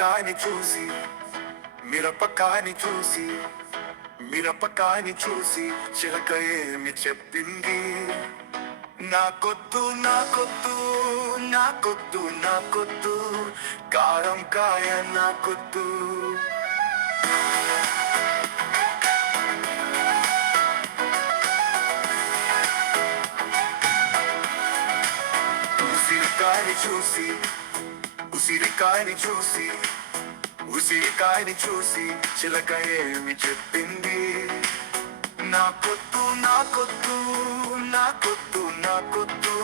మిరపకాయని చూసి మిరపకాయని చూసి మిరపకాయని చూసి చిలక ఏమి చెప్పింది? నాకొద్దు నాకొద్దు నాకొద్దు నాకొద్దు కారం కాయ నాకొద్దు. ఉసిరికాయని చూసి ఉసిరికాయని చూసి ఉసిరికాయని చూసి చిలక ఏమి చెప్పింది? నాకొద్దు నాకొద్దు నాకొద్దు నాకొద్దు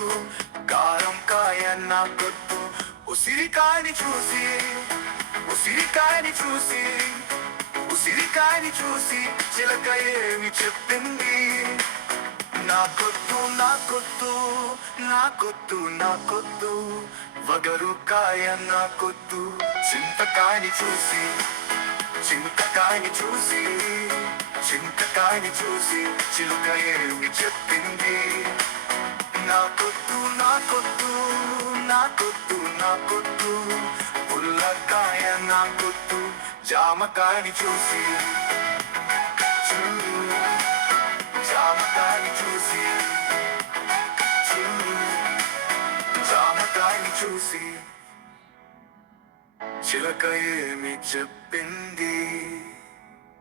కారం కాయ నాకొద్దు. ఉసిరికాయని చూసి ఉసిరికాయని చూసి ఉసిరికాయని చూసి చిలక ఏమి చెప్పింది? నాకొద్దు నాకొద్దు నాకొద్దు నాకొద్దు వగరు కాయ నాకొద్దు. చింతకాయని చూసి చింతకాయని చూసి చింతకాయని చూసి చిలుక ఏమి చెప్పింది? నాకొద్దు నాకొద్దు నాకొద్దు నాకొద్దు పుల్లకాయ నాకొద్దు. జామకాయని చూసి జామకాయని చూసి జామకాయని చూసి చిలక ఏమి చెప్పింది?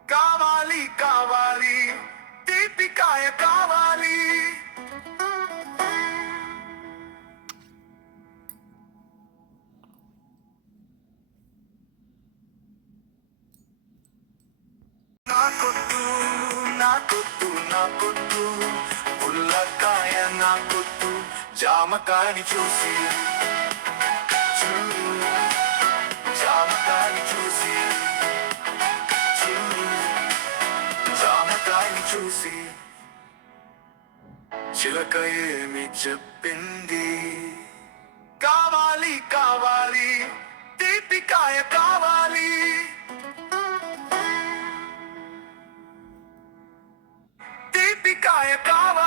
కావాలి కావాలి తీపికాయ కావాలి. నాకొద్దు నాకొద్దు నాకొద్దు పుల్లకాయ నాకొద్దు. జామకాయని చూసి జామకాయని చూసి జామకాయని చూసి చిలక ఏమి చెప్పింది? కావాలి కావాలి తీపికాయ కావాలి. తీపికాయ కావాలి.